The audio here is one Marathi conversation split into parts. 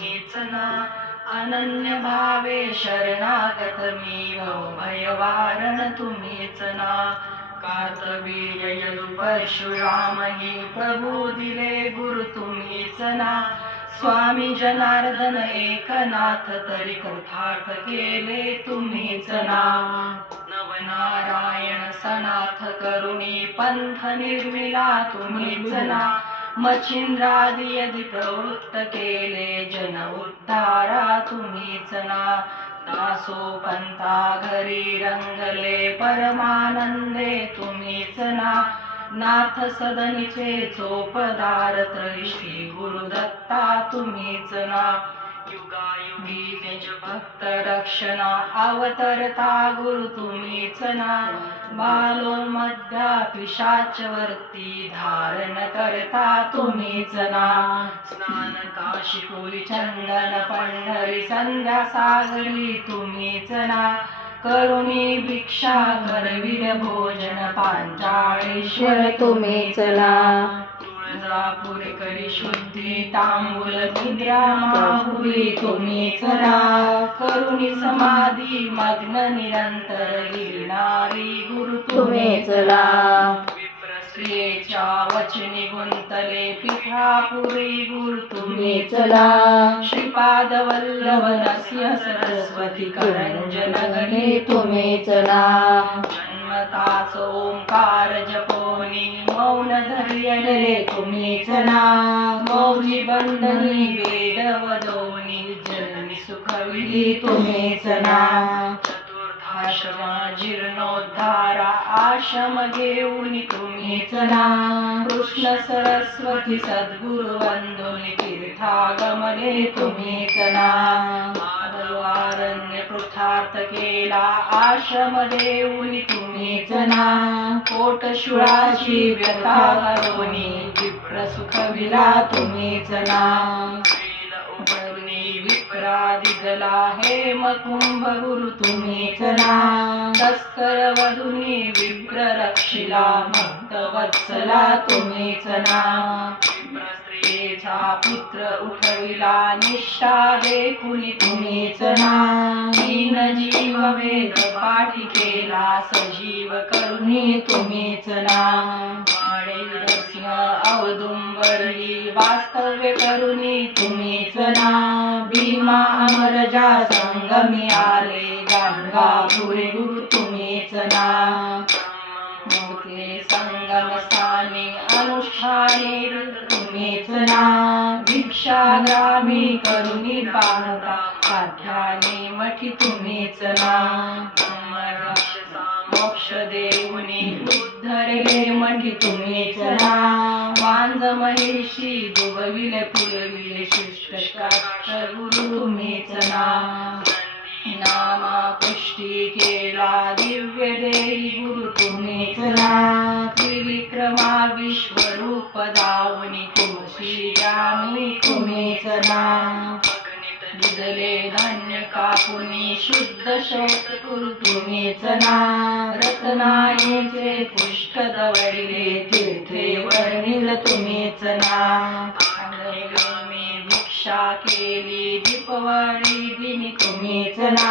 तुम्हीच ना. अनन्य भावे शरणागत मी भयवारण तुम्हीच ना. कार्तवीर्य यदु परशुराम ही प्रभू दिले गुरु तुम्हीच ना. स्वामी जनार्दन एकनाथ तरी कृतार्थ केले तुम्हीच ना. नवनारायण सनाथ करुणी पंथ निर्मिला तुम्हीच ना. मच्छिंद्रादी यदि प्रवृत्त केले जन उद्धारा तुम्हीच ना. दासोपंता घरी रंगले परमानंदे तुम्हीच ना. नाथ सदनीचे चोपदार तरी श्री गुरुदत्ता तुम्हीच ना. युगायुगी निज भक्त रक्षणा अवतरता गुरु तुम्हीच ना. बालोन्मध्या पिशाचवर्ती धारण करता तुम्हीच ना. स्नान काशी कुली चंदन पंढरी संध्या सागरी तुम्हीच ना. करुणी भिक्षा करवीर भोजन पांचाळेश्वर तुम्हीच ना. तुळजापूर करी शुद्धी तांबूल निद्रा माहुरी तुम्हीच ना. करुणी समाधी मग्न निरंतर गिरणारी गुरु तुम्हीच ना. विप्रस्त्रियेच्या वचनी गुंतले पिठापुरी गुरु तुम्हीच ना. श्रीपाद वल्लभ नरसिंह सरस्वती करंजन गणे तुम्हीच ना. जन्मताच ओंकार जपोनी मौन धैर्यले तुम्हीच ना. मौजी बंधनी वेद वदोनी जननी सुखविली तुम्हीच ना. चतुर्थाश्रमा जीर्णोद्धारा आश्रम घेऊन तुम्हीच ना. कृष्ण सरस्वती सद्गुरु वंदुनी तीर्थागमने तुम्हीच ना. आदवारण्य कृतार्थ केला आश्रम देऊन तुम्हीच ना. कोटशुळाची व्यथा हरवणी विप्र सुखविला तुम्हीच ना. विप्रादिगला हेम कुंभ गुरु तुम्हीच ना. तस्कर वधुनी विप्र रक्षिला भक्त वत्सला तुम्हीच ना. विप्रस्त्रियेचा पुत्र उठविला निष्ठा देखुन तुम्हीच ना. दीन जीव वेद पाठी केला सजीव करुणी तुम्हीच ना. नरसिंह औदुंबरी वास्तव्य करुणी तुम्हीच ना. भीमा अमरजा संगमी आले गाणगापुरी गुरु तुम्हीच ना. मूर्ती संगम स्थानी अनुष्ठानी तुम्हीच ना. भिक्षाग्रामी करुणी पाहता पाठ्याने मठी तुम्हीच ना. मोक्ष देऊनी उद्धरले मठी तुम्हीच ना. वांज महिषी दुबविले फुलविले शिष्ट गुरु तुम्हीच ना. नामा पुष्टी केला दिव्य देही गुरु तुम्हीच ना. त्रिविक्रमा विश्वरूप दावनी कुमशी जामी तुम्हीच ना. दिदले धान्य कापुनी शुद्ध शोत गुरु तुम्हीच ना. रत्नायीचे पुष्क दवडिले तीर्थे वर्णिल तुम्हीच ना. भिक्षा केली दीपवारी दिनी तुम्हीच ना.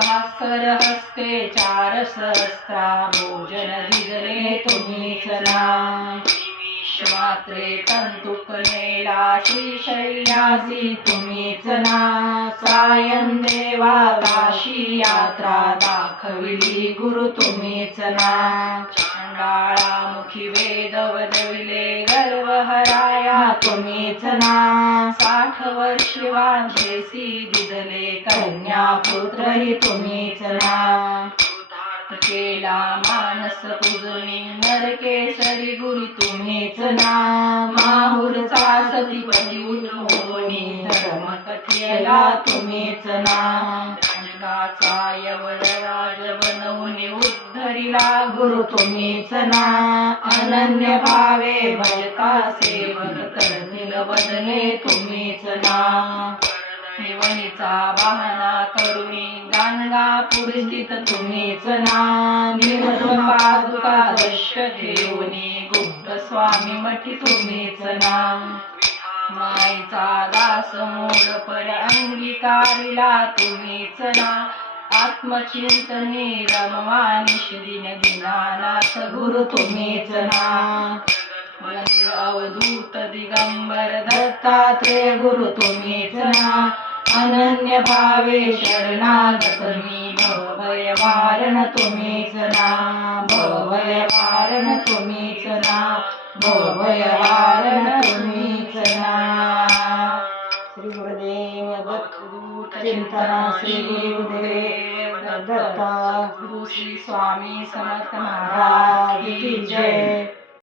भास्कर हस्ते चार सहस्रा भोजन दिदले तुम्हीच ना. मात्रे तंतुक नेला श्रीशैल्यासी तुम्हीच ना. सायं देवा काशी यात्रा दाखविली गुरु तुम्हीच ना. चांडाळामुखी वेद वदविले गर्व हराया तुम्हीच ना. 60 वर्षे वांझेसी दिदले कन्या पुत्रही तुम्हीच ना. केला मानस पूजनी नरकेसरी गुरु तुम्हीच ना. माहुरचा सतीपती उठवणी धर्म कथियला तुम्हीच ना. अंगाचा यवनराज बनवून उद्धरिला गुरु तुम्हीच ना. अनन्य भावे भजता सेवक करतील वदने तुम्हीच ना. निवणीचा बहाणा करुणी गाणगापूर स्थित तुम्हीच ना. निर्मल पादुका दृश्य ठेवणी गुप्त स्वामी मठी तुम्हीच ना. माईचा दास समोर पर अंगीकारिला तुम्हीच ना आत्मचिंतनी रममानिश दिन दीनानाथ गुरु तुम्हीच ना अवधूत दिगंबर दत्तात्रेय गुरु तुम्हीच ना अनन्य भावे शरणागत मी भवभय वारण तुम्हीच ना भवभय वारण तुम्हीच ना भवभय वारण तुम्हीच ना श्री गुरुदेव दत्त चिंतना श्री गुरुदेव दत्त गुरु श्री स्वामी समर्थ महाराज की जय।